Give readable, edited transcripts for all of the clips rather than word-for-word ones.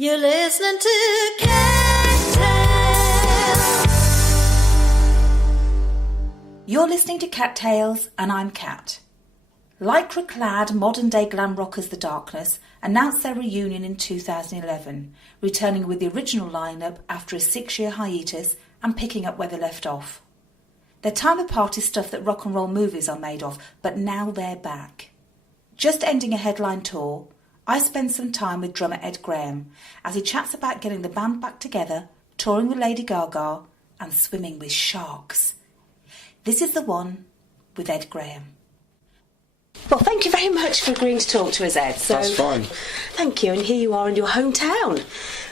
You're listening to Cat Tales. You're listening to Cat Tales, and I'm Cat. Lycra-clad modern-day glam rockers The Darkness announced their reunion in 2011, returning with the original lineup after a 6-year hiatus and picking up where they left off. Their time apart is stuff that rock and roll movies are made of, but now they're back. Just ending a headline tour, I spend some time with drummer Ed Graham as he chats about getting the band back together, touring with Lady Gaga and swimming with sharks. This is The One with Ed Graham. Well, thank you very much for agreeing to talk to us, Ed. That's fine. Thank you, and here you are in your hometown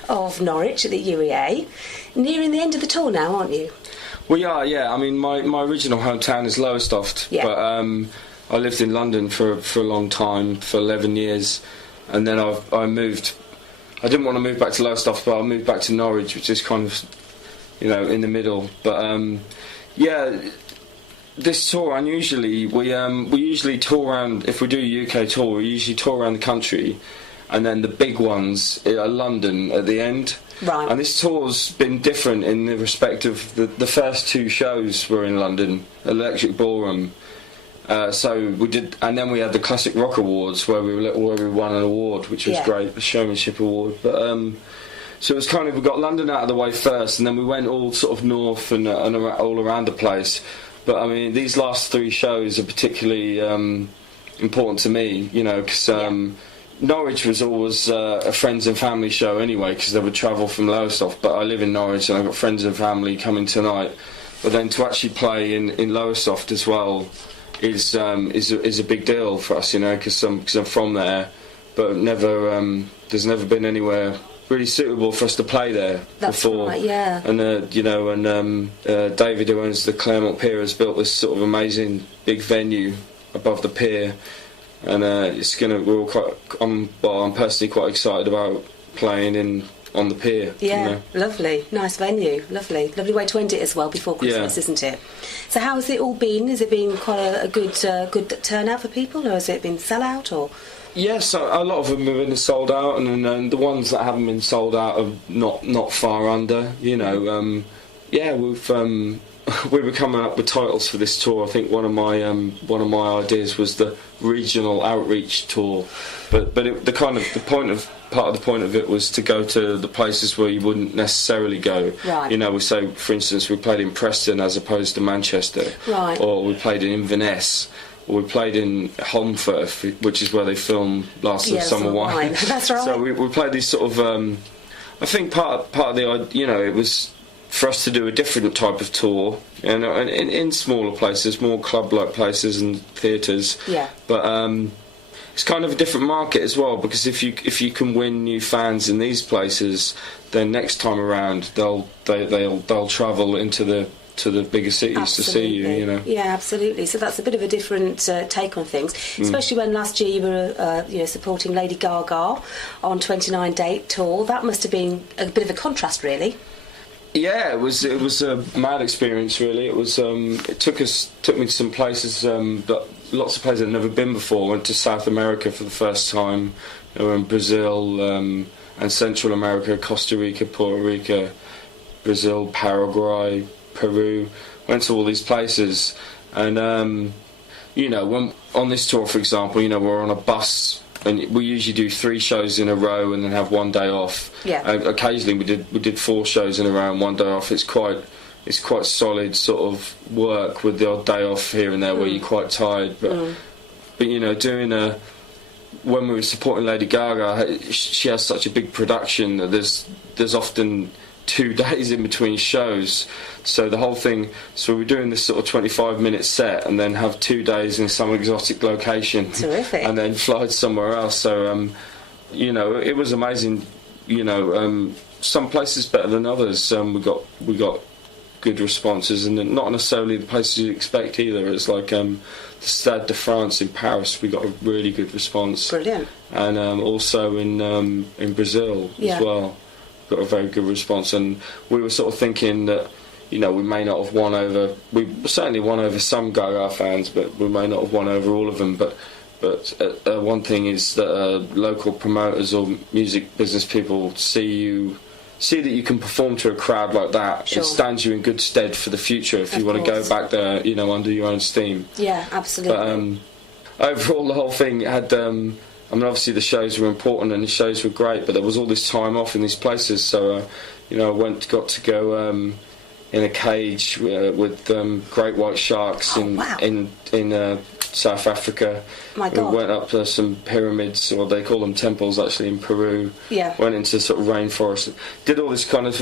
of Norwich at the UEA. Nearing the end of the tour now, aren't you? We are, yeah. I mean, my original hometown is Lowestoft, yeah. But I lived in London for a long time, for 11 years. And then I moved. I didn't want to move back to Lowestoft, but I moved back to Norwich, which is kind of, in the middle. But yeah, this tour unusually we usually tour around. If we do a UK tour, we usually tour around the country, and then the big ones are London at the end. Right. And this tour's been different in the respect of the first 2 shows were in London, Electric Ballroom. So we did, and then we had the Classic Rock Awards where we won an award, which was great, a showmanship award. But so it was kind of, we got London out of the way first, and then we went all sort of north and all around the place. But I mean, these last 3 shows are particularly important to me, because Norwich was always a friends and family show anyway, because they would travel from Lowestoft. But I live in Norwich, and I've got friends and family coming tonight. But then to actually play in Lowestoft as well is a big deal for us, because I'm from there, but there's never been anywhere really suitable for us to play there before. Right, yeah. And David, who owns the Claremont Pier, has built this sort of amazing big venue above the pier, and I'm personally quite excited about playing on the pier. Yeah, lovely, nice venue, lovely way to end it as well before Christmas, isn't it? So how has it all been? Has it been quite a good turnout for people, or has it been sell-out, or...? Yes, a lot of them have been sold out, and then the ones that haven't been sold out are not far under. We were coming up with titles for this tour. I think one of my ideas was the regional outreach tour, but part of the point of it was to go to the places where you wouldn't necessarily go. Right. We say, for instance, we played in Preston as opposed to Manchester, right. Or we played in Inverness. We played in Holmfirth, which is where they film Last of the Summer Wine. That's right. So we played these sort of. I think part of the it was for us to do a different type of tour, and in smaller places, more club-like places and theatres. Yeah. But it's kind of a different market as well, because if you can win new fans in these places, then next time around they'll travel into the bigger cities to see you. Yeah, absolutely. So that's a bit of a different take on things, especially when last year you were supporting Lady Gaga on 29 Date Tour. That must have been a bit of a contrast, really. Yeah, it was a mad experience, really. It was it took me to some places lots of places I'd never been before. Went to South America for the first time. We were in Brazil and Central America, Costa Rica, Puerto Rico, Brazil, Paraguay, Peru. Went to all these places, and when on this tour, for example, we're on a bus, and we usually do 3 shows in a row and then have 1 day off. Yeah. Occasionally we did 4 shows in a row and 1 day off. It's quite solid sort of work, with the odd day off here and there where you're quite tired. But doing when we were supporting Lady Gaga, she has such a big production that there's often 2 days in between shows, so the whole thing. So we're doing this sort of 25-minute set, and then have 2 days in some exotic location. Terrific. And then fly somewhere else. So it was amazing. Some places better than others. We got good responses, and not necessarily the places you expect either. It's like the Stade de France in Paris, we got a really good response. Brilliant. And also in Brazil as well, got a very good response. And we were sort of thinking that we may not have won over. We certainly won over some Gaga fans, but we may not have won over all of them. But But one thing is that local promoters or music business people see that you can perform to a crowd like that. Sure. It stands you in good stead for the future if you want to go back there, under your own steam. Yeah, absolutely. But overall, the whole thing had. Obviously the shows were important and the shows were great, but there was all this time off in these places. So, I got to go in a cage with great white sharks in South Africa. My God. We went up to some pyramids, or they call them temples actually, in Peru. Yeah. Went into sort of rainforest. Did all this kind of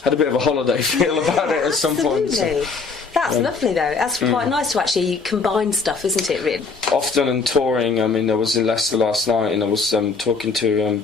had a bit of a holiday feel about it at some point. Absolutely. That's lovely though. That's quite nice to actually combine stuff, isn't it, really? Often and touring. I mean, I was in Leicester last night and I was talking to,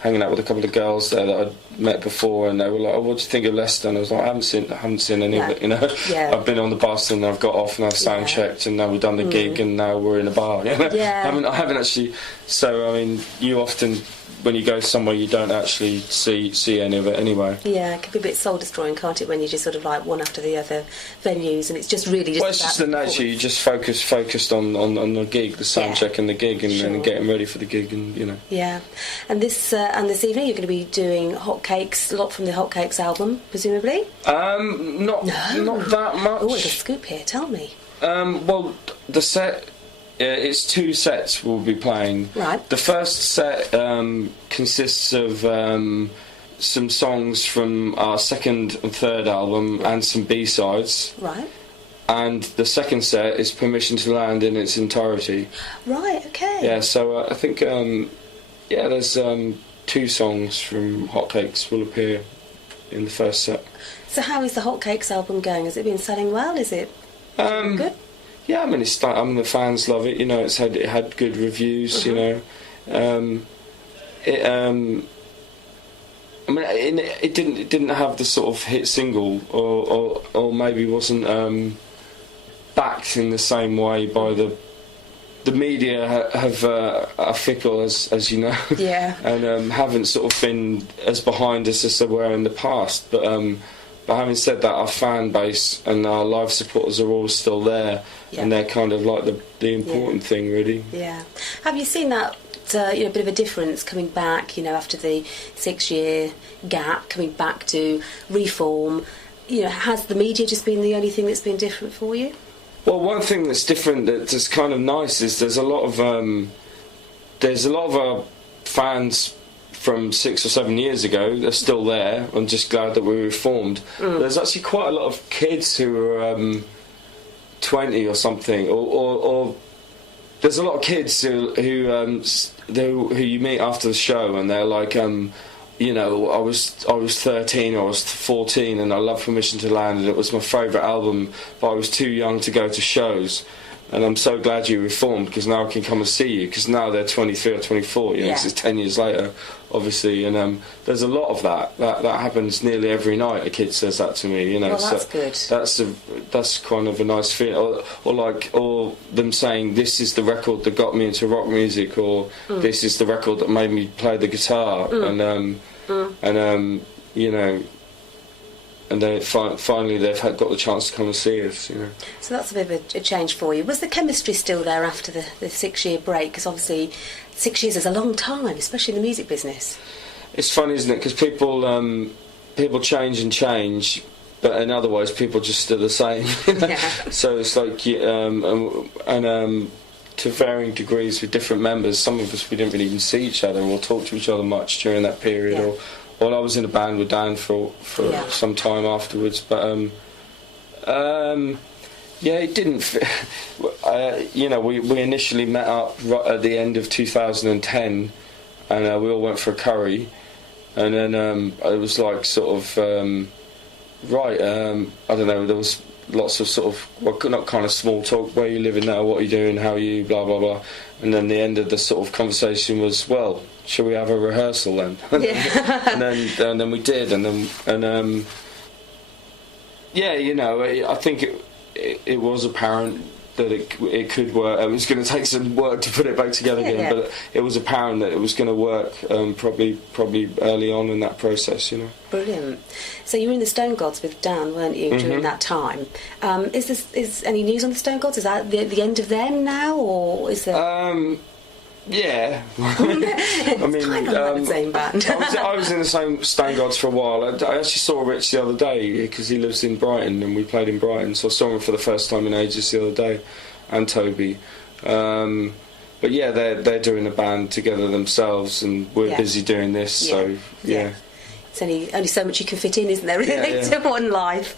hanging out with a couple of girls there that I'd met before, and they were like, "Oh, what do you think of Leicester?" And I was like, "I haven't seen any of it, Yeah. I've been on the bus and I've got off and I've sound checked and now we've done the gig and now we're in a bar, Yeah. I haven't actually. So, I mean, you often, when you go somewhere, you don't actually see any of it anyway. Yeah, it can be a bit soul destroying, can't it, when you just sort of like one after the other venues, and it's just really just. Well, it's just the nature. You just focused on the gig, the sound check and the gig, and getting ready for the gig, and Yeah, and this evening you're going to be doing Hotcakes, a lot from the Hotcakes album, presumably. Not that much. Oh, there's a scoop here. Tell me. Well, the set. It's 2 sets we'll be playing. Right. The first set consists of some songs from our second and third album and some B-sides. Right. And the second set is Permission to Land in its entirety. Right, okay. Yeah, so I think, there's 2 songs from Hotcakes will appear in the first set. So how is the Hotcakes album going? Has it been selling well? Is it good? Yeah, I mean, the fans love it. It had good reviews. It didn't have the sort of hit single, or maybe wasn't backed in the same way by the media. Are fickle as you know. Yeah. And haven't sort of been as behind us as they were in the past. But having said that, our fan base and our live supporters are all still there, and they're kind of like the important thing, really. Yeah. Have you seen that bit of a difference coming back, after the 6-year gap, coming back to reform? Has the media just been the only thing that's been different for you? Well, one thing that's different that's kind of nice is there's a lot of our fans from 6 or 7 years ago. They're still there. I'm just glad that we reformed. There's actually quite a lot of kids who are 20 or something, or there's a lot of kids who you meet after the show, and they're like, I was 13 or I was 14, and I loved Permission to Land, and it was my favourite album, but I was too young to go to shows. And I'm so glad you reformed, because now I can come and see you, because now they're 23 or 24, this is 10 years later, obviously, and there's a lot of that happens nearly every night. A kid says that to me, Well, that's good. That's kind of a nice feeling, or them saying, this is the record that got me into rock music, or this is the record that made me play the guitar, and then finally they've got the chance to come and see us. So that's a bit of a change for you. Was the chemistry still there after the 6-year break? Because obviously 6 years is a long time, especially in the music business. It's funny, isn't it? Because people change and change, but in other ways people just stay the same. Yeah. So it's like, to varying degrees with different members. Some of us, we didn't really even see each other or talk to each other much during that period. Or I was in a band with Dan for some time afterwards, but it didn't fit. We initially met up right at the end of 2010, and we all went for a curry, and then it was like sort of I don't know, there was lots of sort of, not kind of small talk, where are you living now, what are you doing, how are you, blah blah blah, and then the end of the sort of conversation was, well, shall we have a rehearsal then? and then we did, I think it was apparent that it could work. It was going to take some work to put it back together again, but it was apparent that it was going to work probably early on in that process, you know. Brilliant. So you were in the Stone Gods with Dan, weren't you, during that time? Is any news on the Stone Gods? Is that the end of them now, or is there... Yeah, I mean, kind of like the same band. I was in the same Stone Gods for a while. I actually saw Rich the other day because he lives in Brighton and we played in Brighton, so I saw him for the first time in ages the other day, and Toby. But yeah, they're doing a band together themselves, and we're busy doing this. So yeah. It's only so much you can fit in, isn't there, really, to one life.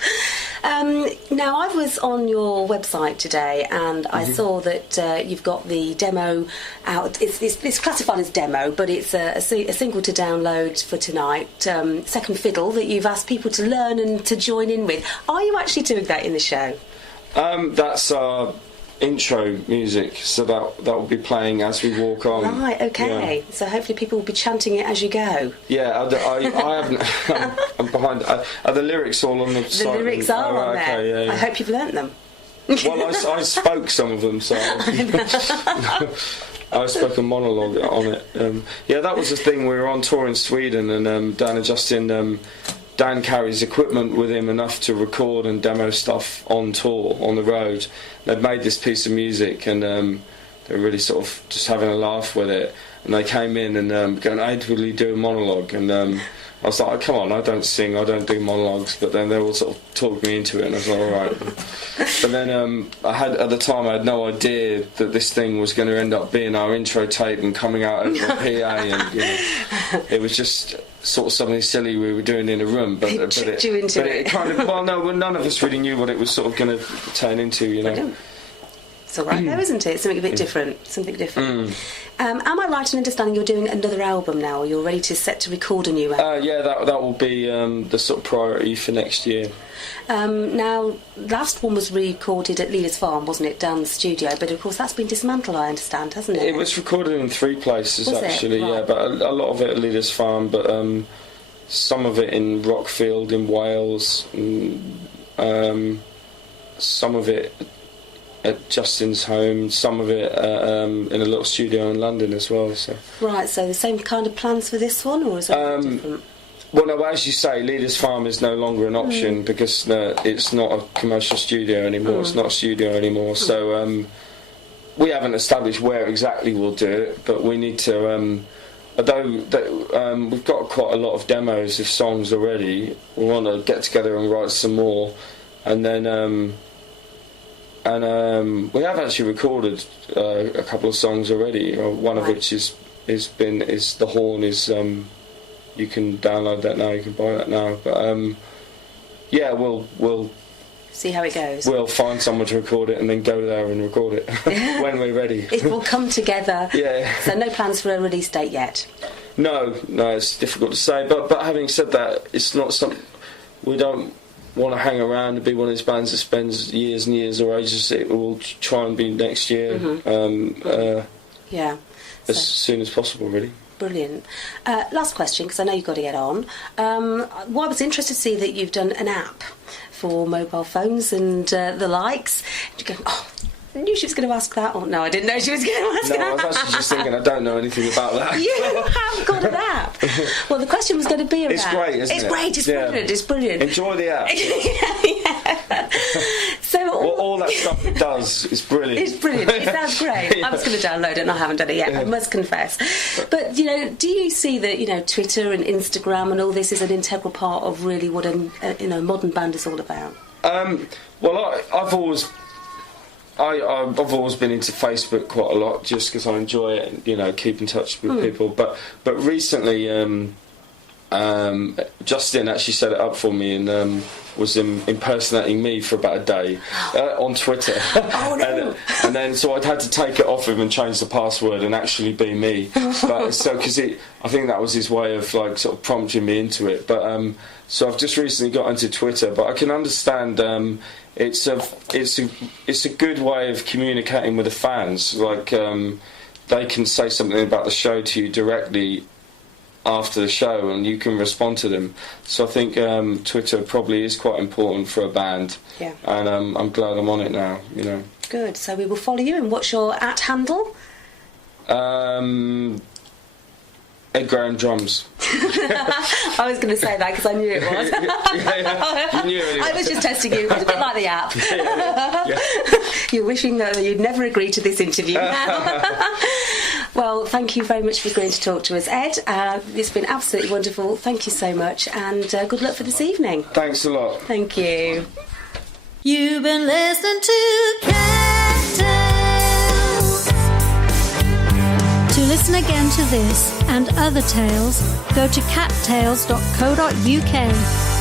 Now, I was on your website today and I saw that you've got the demo out. It's classified as demo, but it's a single to download for tonight, Second Fiddle, that you've asked people to learn and to join in with. Are you actually doing that in the show? That's our intro music, so that will be playing as we walk on. Right, okay. Yeah. So hopefully people will be chanting it as you go. Yeah, I haven't. I'm behind. Are the lyrics all on the site? The lyrics are on there. Okay, yeah. I hope you've learnt them. Well, I spoke some of them, so I spoke a monologue on it. Yeah, that was the thing. We were on tour in Sweden, and Dan and Justin. Dan carries equipment with him enough to record and demo stuff on tour, on the road. They'd made this piece of music and they were really sort of just having a laugh with it. And they came in and going, "Hey, will you do a monologue?" And I was like, "Come on, I don't sing, I don't do monologues." But then they all sort of talked me into it, and I was like, "All right." But then at the time I had no idea that this thing was going to end up being our intro tape and coming out over a PA, and you know, it was just sort of something silly we were doing in a room. But it kind of, well, no, none of us really knew what it was sort of going to turn into, you know. It's all right, though, isn't it? Something a bit different. Something different. Am I right in understanding you're doing another album now, or you're ready to record a new album? Yeah, that will be the sort of priority for next year. Now, last one was recorded at Leela's Farm, wasn't it? Dan's studio, but of course that's been dismantled, I understand, hasn't it? It was recorded in 3 places, actually, right. Yeah, but a lot of it at Leela's Farm, but some of it in Rockfield in Wales, some of it at Justin's home, some of it in a little studio in London as well. So. Right, so the same kind of plans for this one, or is it different? Well, no, as you say, Leader's Farm is no longer an option because it's not a commercial studio anymore. It's not a studio anymore. So we haven't established where exactly we'll do it, but we need to. Although we've got quite a lot of demos of songs already, we want to get together and write some more, and then. We have actually recorded a couple of songs already. One of which is The Horn is. You can download that now. You can buy that now. But yeah, we'll see how it goes. We'll find someone to record it and then go there and record it when we're ready. It will come together. Yeah. So no plans for a release date yet. No, it's difficult to say. But having said that, it's not something we don't want to hang around and be one of these bands that spends years and years or ages. It will try and be next year. As soon as possible, really. Brilliant. Last question, because I know you've got to get on. Well, I was interested to see that you've done an app for mobile phones and the likes. And you're going, I knew she was going to ask that. Oh, no, I didn't know she was going to ask that. No, I was actually just thinking, I don't know anything about that. You have got an app. Well, the question was going to be about... It's great, isn't it? It's great, it's brilliant, it's brilliant. Enjoy the app. Yeah. So all that stuff it does is brilliant. It's brilliant. It sounds great. Yeah. I was going to download it and I haven't done it yet, I must confess. But, do you see that, Twitter and Instagram and all this is an integral part of really what a modern band is all about? Well, I've always been into Facebook quite a lot just because I enjoy it and, keep in touch with people. But recently, Justin actually set it up for me and was impersonating me for about a day on Twitter. Oh, no. and then so I'd had to take it off him and change the password and actually be me. But so because I think that was his way of sort of prompting me into it. But so I've just recently got into Twitter, but I can understand. It's a good way of communicating with the fans. They can say something about the show to you directly after the show, and you can respond to them. So I think Twitter probably is quite important for a band. Yeah. And I'm glad I'm on it now. Good. So we will follow you. And what's your @handle? Ed Graham Drums. I was going to say that because I knew it was. You knew it. I was just testing you. It was a bit like the app. Yeah. You're wishing that you'd never agreed to this interview now. Well, thank you very much for agreeing to talk to us, Ed. It's been absolutely wonderful. Thank you so much, and good luck for this evening. Thanks a lot. Thank you. You've been listening to Cat Tales. To listen again to this and other tales, go to cattales.co.uk.